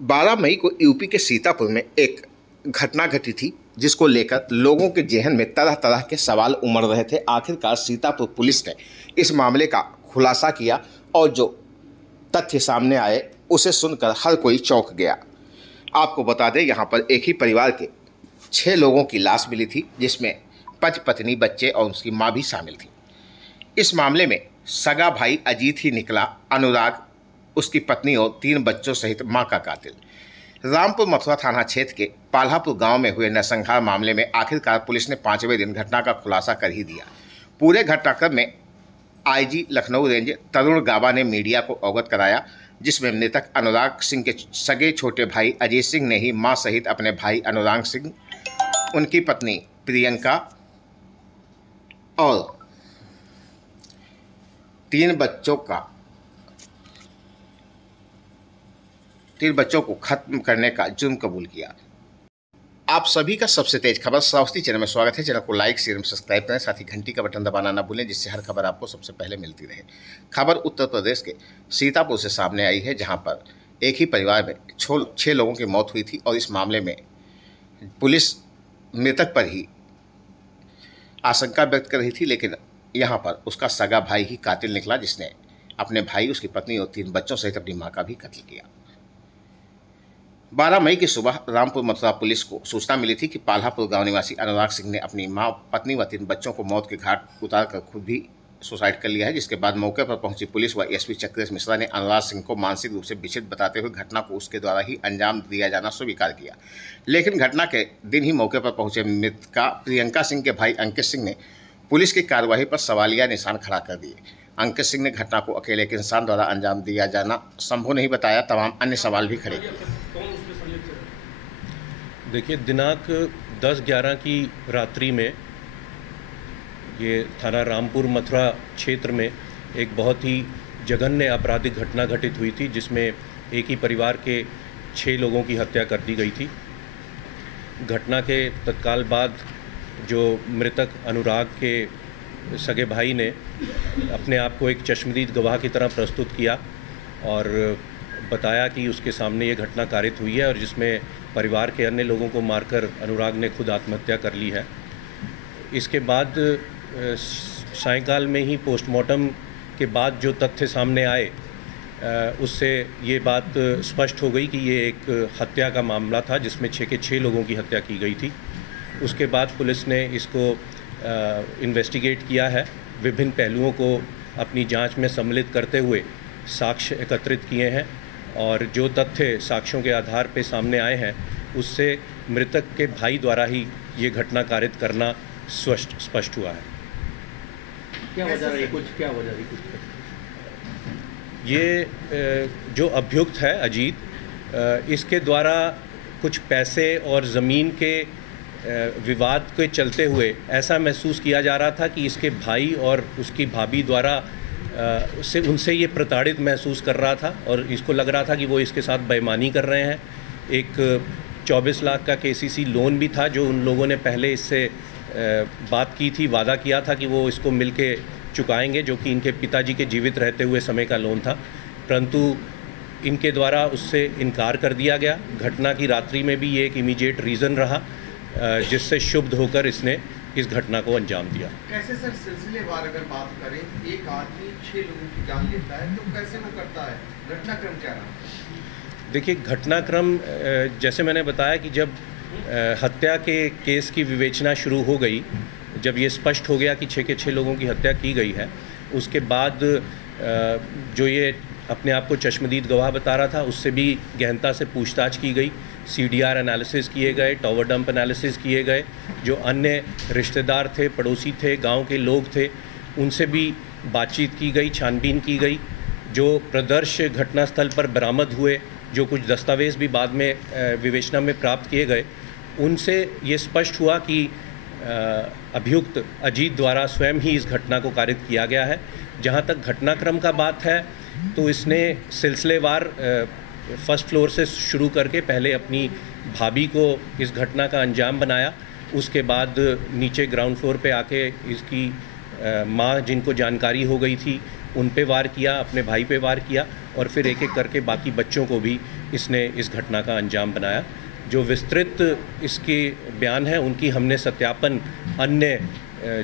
12 मई को यूपी के सीतापुर में एक घटना घटी थी, जिसको लेकर लोगों के जहन में तरह तरह के सवाल उमड़ रहे थे। आखिरकार सीतापुर पुलिस ने इस मामले का खुलासा किया और जो तथ्य सामने आए उसे सुनकर हर कोई चौंक गया। आपको बता दें, यहाँ पर एक ही परिवार के 6 लोगों की लाश मिली थी, जिसमें पति पत्नी, बच्चे और उसकी माँ भी शामिल थी। इस मामले में सगा भाई अजीत ही निकला अनुराग, उसकी पत्नी और 3 बच्चों सहित मां का कातिल। रामपुर मथुरा थाना क्षेत्र के पाल्हापुर गांव में हुए नरसंहार मामले में आखिरकार पुलिस ने 5वें दिन घटना का खुलासा कर ही दिया। पूरे घटनाक्रम में आईजी लखनऊ रेंज तरुण गाबा ने मीडिया को अवगत कराया, जिसमें मृतक अनुराग सिंह के सगे छोटे भाई अजीत सिंह ने ही मां सहित अपने भाई अनुराग सिंह, उनकी पत्नी प्रियंका और 3 बच्चों को खत्म करने का जुर्म कबूल किया। आप सभी का सबसे तेज खबर श्रावस्ती चैनल में स्वागत है। चैनल को लाइक, शेयर, सब्सक्राइब करें, साथ ही घंटी का बटन दबाना ना भूलें, जिससे हर खबर आपको सबसे पहले मिलती रहे। खबर उत्तर प्रदेश के सीतापुर से सामने आई है, जहां पर एक ही परिवार में 6 लोगों की मौत हुई थी और इस मामले में पुलिस मृतक पर ही आशंका व्यक्त कर रही थी, लेकिन यहाँ पर उसका सगा भाई ही कातिल निकला, जिसने अपने भाई, उसकी पत्नी और 3 बच्चों सहित अपनी मां का भी कत्ल किया। 12 मई की सुबह रामपुर मथुरा पुलिस को सूचना मिली थी कि पाल्हापुर गांव निवासी अनुराग सिंह ने अपनी मां, पत्नी व 3 बच्चों को मौत के घाट उतारकर खुद भी सुसाइड कर लिया है। जिसके बाद मौके पर पहुंची पुलिस व एसपी चक्रेश मिश्रा ने अनुराग सिंह को मानसिक रूप से विचलित बताते हुए घटना को उसके द्वारा ही अंजाम दिया जाना स्वीकार किया। लेकिन घटना के दिन ही मौके पर पहुंचे मृतका प्रियंका सिंह के भाई अंकित सिंह ने पुलिस की कार्रवाई पर सवालिया निशान खड़ा कर दिए। अंकित सिंह ने घटना को अकेले एक इंसान द्वारा अंजाम दिया जाना संभव नहीं बताया। तमाम अन्य सवाल भी खड़े किए। देखिए, दिनांक 10/11 की रात्रि में ये थाना रामपुर मथुरा क्षेत्र में एक बहुत ही जघन्य आपराधिक घटना घटित हुई थी, जिसमें एक ही परिवार के 6 लोगों की हत्या कर दी गई थी। घटना के तत्काल बाद जो मृतक अनुराग के सगे भाई ने अपने आप को एक चश्मदीद गवाह की तरह प्रस्तुत किया और बताया कि उसके सामने ये घटना कारित हुई है और जिसमें परिवार के अन्य लोगों को मारकर अनुराग ने खुद आत्महत्या कर ली है। इसके बाद सायंकाल में ही पोस्टमार्टम के बाद जो तथ्य सामने आए, उससे ये बात स्पष्ट हो गई कि ये एक हत्या का मामला था, जिसमें 6 के 6 लोगों की हत्या की गई थी। उसके बाद पुलिस ने इसको इन्वेस्टिगेट किया है, विभिन्न पहलुओं को अपनी जांच में सम्मिलित करते हुए साक्ष्य एकत्रित किए हैं और जो तथ्य साक्ष्यों के आधार पर सामने आए हैं, उससे मृतक के भाई द्वारा ही ये घटना कारित करना स्पष्ट हुआ है। क्या वजह रही कुछ? ये जो अभियुक्त है अजीत, इसके द्वारा कुछ पैसे और ज़मीन के विवाद के चलते हुए ऐसा महसूस किया जा रहा था कि इसके भाई और उसकी भाभी द्वारा उनसे ये प्रताड़ित महसूस कर रहा था और इसको लग रहा था कि वो इसके साथ बेईमानी कर रहे हैं। एक 24 लाख का केसीसी लोन भी था, जो उन लोगों ने पहले इससे बात की थी, वादा किया था कि वो इसको मिलके चुकाएंगे, जो कि इनके पिताजी के जीवित रहते हुए समय का लोन था, परंतु इनके द्वारा उससे इनकार कर दिया गया। घटना की रात्रि में भी ये एक इमीडिएट रीज़न रहा, जिससे क्षुब्ध होकर इसने इस घटना को अंजाम दिया। कैसे सर सिलसिलेवार अगर बात करें, एक आदमी 6 लोगों की जान लेता है तो कैसे वो करता है? घटनाक्रम क्या रहा? देखिए, घटनाक्रम जैसे मैंने बताया कि जब हत्या के केस की विवेचना शुरू हो गई, जब ये स्पष्ट हो गया कि 6 के 6 लोगों की हत्या की गई है, उसके बाद जो ये अपने आप को चश्मदीद गवाह बता रहा था, उससे भी गहनता से पूछताछ की गई। CDR एनालिसिस किए गए, टावर डंप एनालिसिस किए गए, जो अन्य रिश्तेदार थे, पड़ोसी थे, गांव के लोग थे, उनसे भी बातचीत की गई, छानबीन की गई। जो प्रदर्श घटनास्थल पर बरामद हुए, जो कुछ दस्तावेज़ भी बाद में विवेचना में प्राप्त किए गए, उनसे ये स्पष्ट हुआ कि अभियुक्त अजीत द्वारा स्वयं ही इस घटना को कारित किया गया है। जहाँ तक घटनाक्रम का बात है, तो इसने सिलसिलेवार फर्स्ट फ्लोर से शुरू करके पहले अपनी भाभी को इस घटना का अंजाम बनाया, उसके बाद नीचे ग्राउंड फ्लोर पे आके इसकी माँ, जिनको जानकारी हो गई थी, उन पे वार किया, अपने भाई पे वार किया और फिर एक एक करके बाकी बच्चों को भी इसने इस घटना का अंजाम बनाया। जो विस्तृत इसके बयान हैं उनकी हमने सत्यापन अन्य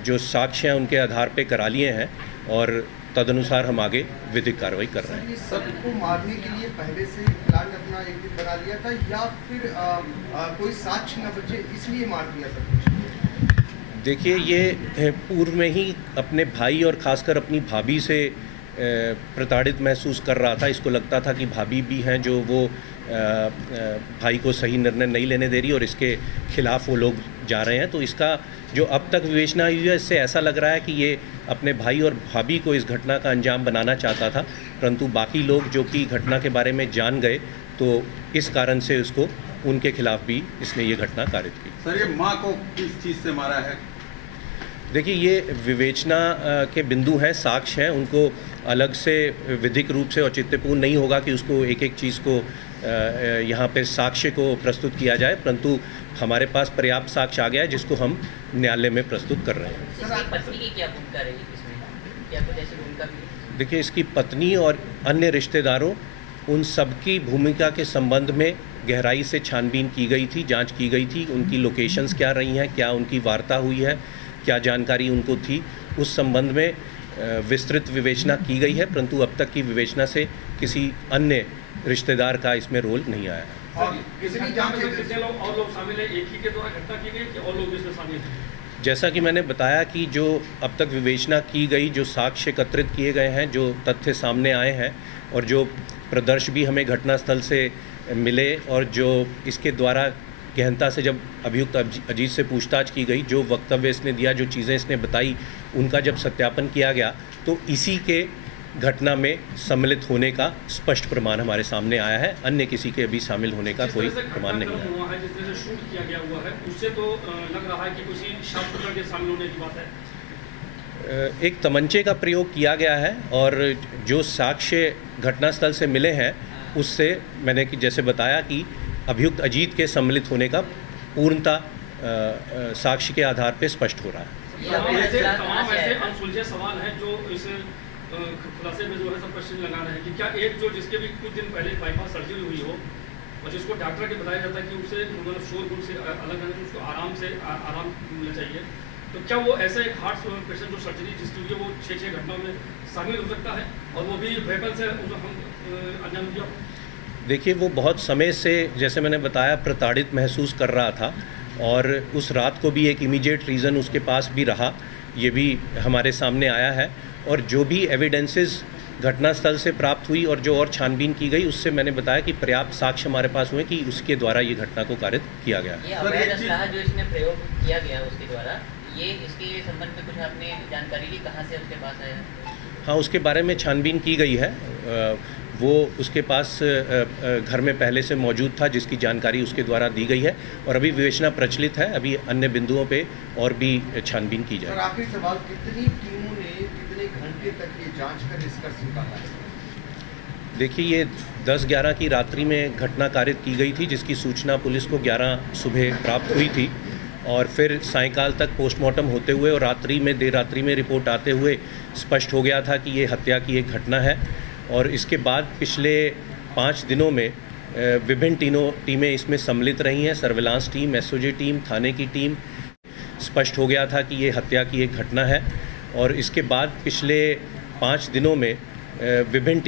जो साक्ष्य हैं उनके आधार पे करा लिए हैं और तदनुसार हम आगे विधिक कार्रवाई कर रहे हैं। ये सबको मारने के लिए पहले से प्लान अपना एक दिन बना लिया था या फिर कोई साक्ष्य न बचे इसलिए मार दिया सब कुछ? देखिए, ये पूर्व में ही अपने भाई और ख़ासकर अपनी भाभी से प्रताड़ित महसूस कर रहा था। इसको लगता था कि भाभी भी हैं जो वो भाई को सही निर्णय नहीं लेने दे रही और इसके खिलाफ वो लोग जा रहे हैं। तो इसका जो अब तक विवेचना हुई है, इससे ऐसा लग रहा है कि ये अपने भाई और भाभी को इस घटना का अंजाम बनाना चाहता था, परंतु बाकी लोग जो कि घटना के बारे में जान गए तो इस कारण से उसको उनके खिलाफ भी इसने ये घटना कारित की। सर, ये माँ को किस चीज़ से मारा है? देखिए, ये विवेचना के बिंदु हैं, साक्ष्य हैं, उनको अलग से विधिक रूप से औचित्यपूर्ण नहीं होगा कि उसको एक एक चीज़ को यहाँ पे साक्ष्य को प्रस्तुत किया जाए, परंतु हमारे पास पर्याप्त साक्ष्य आ गया है जिसको हम न्यायालय में प्रस्तुत कर रहे हैं। इसकी पत्नी की क्या भूमिका रही इसमें? क्या कुछ ऐसी भूमिका भी? देखिए, इसकी पत्नी और अन्य रिश्तेदारों उन सबकी भूमिका के संबंध में गहराई से छानबीन की गई थी, जांच की गई थी। उनकी लोकेशंस क्या रही हैं, क्या उनकी वार्ता हुई है, क्या जानकारी उनको थी, उस संबंध में विस्तृत विवेचना की गई है, परंतु अब तक की विवेचना से किसी अन्य रिश्तेदार का इसमें रोल नहीं आया है। और कितनी जांच में कितने लोग और लोग शामिल हैं? एक ही के द्वारा घटना की गई कि और लोग इसमें शामिल हैं? जैसा कि मैंने बताया कि जो अब तक विवेचना की गई, जो साक्ष्य एकत्रित किए गए हैं, जो तथ्य सामने आए हैं और जो प्रदर्श भी हमें घटनास्थल से मिले और जो इसके द्वारा गहनता से जब अभियुक्त अजीत से पूछताछ की गई, जो वक्तव्य इसने दिया, जो चीज़ें इसने बताई, उनका जब सत्यापन किया गया तो इसी के घटना में सम्मिलित होने का स्पष्ट प्रमाण हमारे सामने आया है। अन्य किसी के अभी शामिल होने का कोई प्रमाण नहीं आया हुआ है। जिस तरह से शूट किया गया हुआ है उससे तो लग रहा है कि किसी शार्प शूटर के शामिल होने की बात है। एक तमंचे का प्रयोग किया गया है और जो साक्ष्य घटनास्थल से मिले हैं उससे मैंने कि जैसे बताया कि अभियुक्त अजीत के सम्मिलित होने का पूर्णता साक्ष्य के आधार पर स्पष्ट हो रहा है। तमाम ऐसे अनसुलझे सवाल हैं जो इस खुलासे में जो है सब प्रश्न लगा रहे हैं कि क्या एक जो जिसके भी कुछ दिन पहले बाईपास सर्जरी हुई हो और जिसको डॉक्टर के बताया जाता है कि उसे मतलब शोरगुल से अलग रहना, उसको आराम मिलना चाहिए, तो क्या वो ऐसा एक हार्ट पेशेंट जो सर्जरी जिसके लिए वो 6 घटनाओं में शामिल हो सकता है और वो भी वेपन से हम अंजाम दिया? देखिए, वो बहुत समय से जैसे मैंने बताया प्रताड़ित महसूस कर रहा था और उस रात को भी एक इमीडिएट रीज़न उसके पास भी रहा, ये भी हमारे सामने आया है। और जो भी एविडेंसेस घटनास्थल से प्राप्त हुई और जो और छानबीन की गई उससे मैंने बताया कि पर्याप्त साक्ष्य हमारे पास हुए कि उसके द्वारा ये घटना को कारित किया गया। ये अवैध असलाह जो इसने प्रयोग किया गया उसके द्वारा, ये इसके संबंध में कुछ आपने जानकारी ली, कहाँ से उसके पास आया? हाँ, उसके बारे में छानबीन की गई है। वो उसके पास घर में पहले से मौजूद था जिसकी जानकारी उसके द्वारा दी गई है और अभी विवेचना प्रचलित है। अभी अन्य बिंदुओं पे और भी छानबीन की जाए। आखिरी सवाल, कितनी टीमों ने कितने घंटे तक ये जांच कर निष्कर्ष निकाला है? देखिए, ये 10-11 की रात्रि में घटना कारित की गई थी जिसकी सूचना पुलिस को 11 सुबह प्राप्त हुई थी और फिर सायंकाल तक पोस्टमार्टम होते हुए और रात्रि में देर रात्रि में रिपोर्ट आते हुए स्पष्ट हो गया था कि ये हत्या की एक घटना है। और इसके बाद पिछले 5 दिनों में विभिन्न टीमें इसमें सम्मिलित रही हैं, सर्विलांस टीम, एसओजी टीम, थाने की टीम। स्पष्ट हो गया था कि ये हत्या की एक घटना है और इसके बाद पिछले 5 दिनों में विभिन्न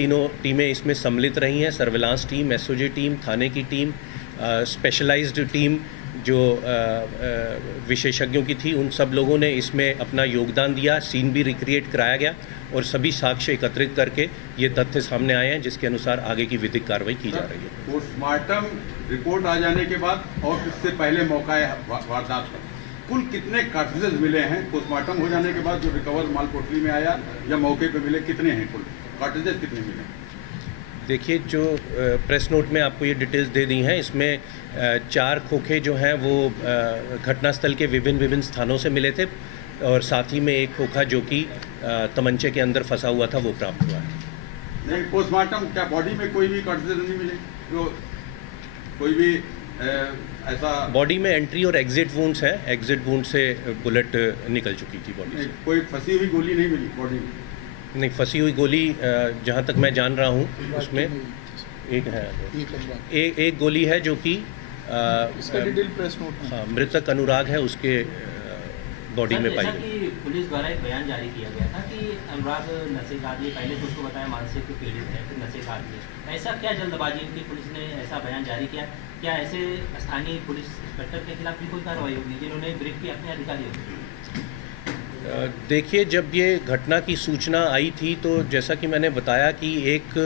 टीमें इसमें सम्मिलित रही हैं, सर्विलांस टीम, एसओजी टीम, थाने की टीम, स्पेशलाइज्ड टीम जो विशेषज्ञों की थी, उन सब लोगों ने इसमें अपना योगदान दिया। सीन भी रिक्रिएट कराया गया और सभी साक्ष्य एकत्रित करके ये तथ्य सामने आए हैं जिसके अनुसार आगे की विधिक कार्रवाई की जा रही है। पोस्टमार्टम रिपोर्ट आ जाने के बाद और उससे पहले मौका वारदात का कुल कितने कार्ट्रिजेज मिले हैं? पोस्टमार्टम हो जाने के बाद जो रिकवर माल पोटली में आया या मौके पे मिले, कितने हैं कुल कार्ट्रिजेज, कितने मिले? देखिए, जो प्रेस नोट में आपको ये डिटेल्स दे दी हैं, इसमें 4 खोखे जो हैं वो घटनास्थल के विभिन्न स्थानों से मिले थे और साथ ही में एक खोखा जो कि तमंचे के अंदर फंसा हुआ था वो प्राप्त हुआ है। नहीं, पोस्टमार्टम क्या बॉडी में कोई भी कार्ट्रिजेज नहीं मिले? तो कोई भी ऐसा बॉडी में एंट्री और एग्जिट वुंड्स हैं, एग्जिट वुंड से बुलेट निकल चुकी थी बॉडी से। कोई फंसी हुई गोली नहीं मिली बॉडी में? नहीं, फंसी हुई गोली जहाँ तक मैं जान रहा हूँ उसमें एक है, एक गोली है जो कि मृतक अनुराग है उसके बॉडी में पाई गई। कि पुलिस द्वारा एक बयान जारी किया गया था कि अनुराग नशे का आदमी, पहले तो उसको बताया मानसिक पीड़ित है, फिर नशे का आदमी है। ऐसा क्या जल्दबाजी की पुलिस ने ऐसा बयान जारी किया? क्या ऐसे स्थानीय पुलिस इंस्पेक्टर के खिलाफ भी कोई कार्रवाई होगी जिन्होंने ब्रीफ किया अपने अधिकारियों को? देखिए, जब ये घटना की सूचना आई थी तो जैसा कि मैंने बताया कि एक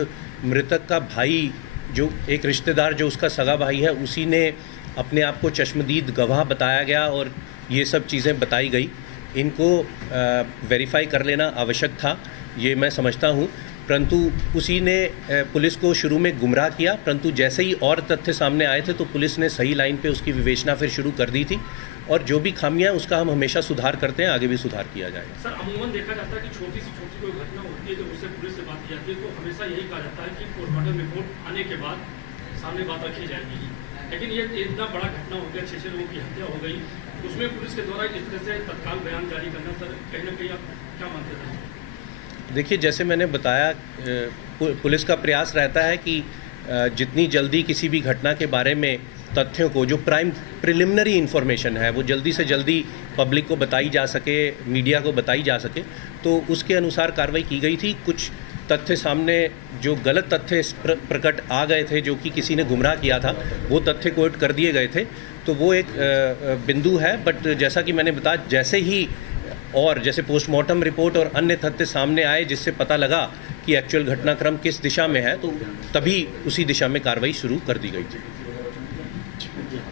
मृतक का भाई, जो एक रिश्तेदार जो उसका सगा भाई है, उसी ने अपने आप को चश्मदीद गवाह बताया गया और ये सब चीज़ें बताई गई। इनको वेरीफाई कर लेना आवश्यक था, ये मैं समझता हूँ, परंतु उसी ने पुलिस को शुरू में गुमराह किया, परंतु जैसे ही और तथ्य सामने आए थे तो पुलिस ने सही लाइन पे उसकी विवेचना फिर शुरू कर दी थी और जो भी खामियां उसका हम हमेशा सुधार करते हैं, आगे भी सुधार किया जाएगा। सर, अमूमन देखा जाता है कि छोटी से छोटी कोई घटना होती है तो उससे पुलिस से बात की जाती है, तो हमेशा यही कहा जाता है कि पोस्टमार्टम रिपोर्ट आने के बाद सामने बात रखी जाएगी। लेकिन ये इतना बड़ा घटना हो गया, 6 लोगों की हत्या हो गई, उसमें पुलिस के द्वारा इस तरह से तत्काल बयान जारी करना, सर कहीं ना कहीं आप क्या मानते हैं? देखिए, जैसे मैंने बताया, पुलिस का प्रयास रहता है कि जितनी जल्दी किसी भी घटना के बारे में तथ्यों को, जो प्रिलिमिनरी इन्फॉर्मेशन है, वो जल्दी से जल्दी पब्लिक को बताई जा सके, मीडिया को बताई जा सके, तो उसके अनुसार कार्रवाई की गई थी। कुछ तथ्य सामने, जो गलत तथ्य प्रकट आ गए थे, जो कि किसी ने गुमराह किया था, वो तथ्य कोट कर दिए गए थे, तो वो एक बिंदु है। बट जैसा कि मैंने बताया, जैसे ही और जैसे पोस्टमार्टम रिपोर्ट और अन्य तथ्य सामने आए जिससे पता लगा कि एक्चुअल घटनाक्रम किस दिशा में है, तो तभी उसी दिशा में कार्रवाई शुरू कर दी गई थी।